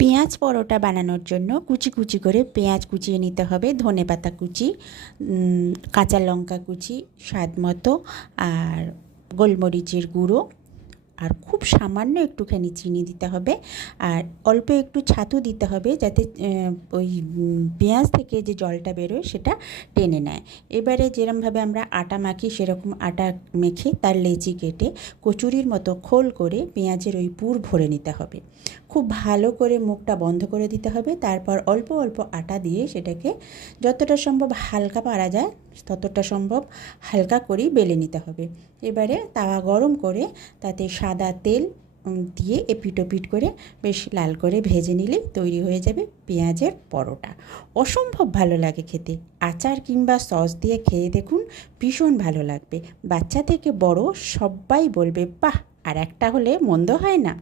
পেঁয়াজ পরোটা বানানোর জন্য কুচি কুচি করে পেঁয়াজ কুচিয়ে নিতে হবে, ধনেপাতা কুচি, কাঁচা লঙ্কা কুচি স্বাদ মতো, আর গোলমরিচের গুঁড়ো, আর খুব সামান্য একটুখানি চিনি দিতে হবে, আর অল্প একটু ছাতু দিতে হবে যাতে ওই পেঁয়াজ থেকে যে জলটা বেরোয় সেটা টেনে নেয়। এবারে যেরকমভাবে আমরা আটা মাখি সেরকম আটা মেখে তার লেচি কেটে কচুরির মতো খোল করে পেঁয়াজের ওই পুর ভরে নিতে হবে। খুব ভালো করে মুখটা বন্ধ করে দিতে হবে। তারপর অল্প অল্প আটা দিয়ে সেটাকে যতটা সম্ভব হালকা পারা যায় ততটা সম্ভব হালকা করেই বেলে নিতে হবে। এবারে তাওয়া গরম করে তাতে সাদা তেল দিয়ে এপিট ওপিট করে বেশ লাল করে ভেজে নিলেই তৈরি হয়ে যাবে পেঁয়াজের পরোটা। অসম্ভব ভালো লাগে খেতে। আচার কিংবা সস দিয়ে খেয়ে দেখুন, ভীষণ ভালো লাগবে। বাচ্চা থেকে বড় সবাই বলবে, বাহ, আর একটা হলে মন্দ হয় না।